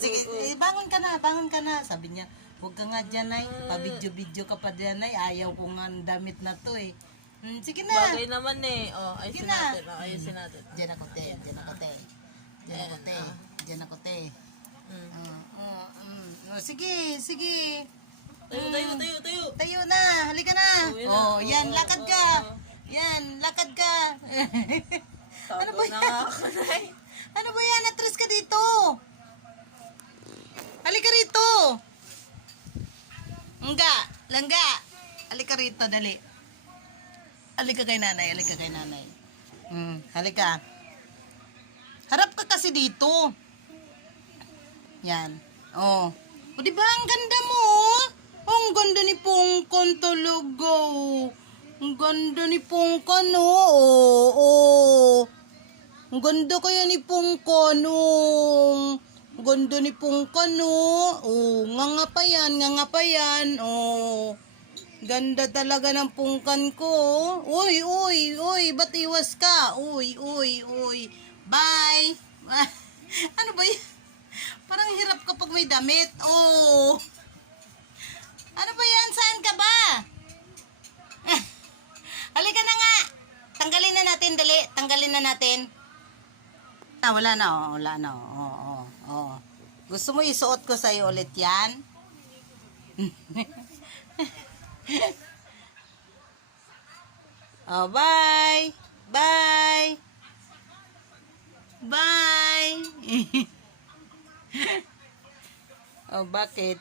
Sige, bangon ka na. Sabi niya, huwag ka nga dyan ay, pa-video-video ka pa dyan ay, ayaw ko nga ang damit na to eh. Sige na. Bagay naman eh. Oh, ayusin natin. Oh, ayusin natin. Diyan ako te. Sige. Tayo. Tayo na, halika na. Oh, yan, lakad ka. Yan, lakad ka. Ano ba yan? Ano ba yan? Atras ka dito. Halika rito. Langga. Halika rito, dali. Halika kay nanay. Halika. Harap ka kasi dito. Yan. Oh. O diba ang ganda mo? Ang ganda ni Pongkon talaga. Ang ganda ni Pongkon, oh. Ang ganda kaya ni Pongkon, oh. Ang ganda ni Pongkon, oh. Nganga pa yan, oh. Ganda talaga ng Pongkon ko, oh. Uy, ba't iwas ka? Uy. Bye. Ano ba yan? Parang hirap kapag may damit, oh. Ano ba yan? Saan ka ba? Halika na nga. Tanggalin na natin. Wala na. Oo. Gusto mo isuot ko sa'yo ulit yan? Oh, bye. Oh, bakit?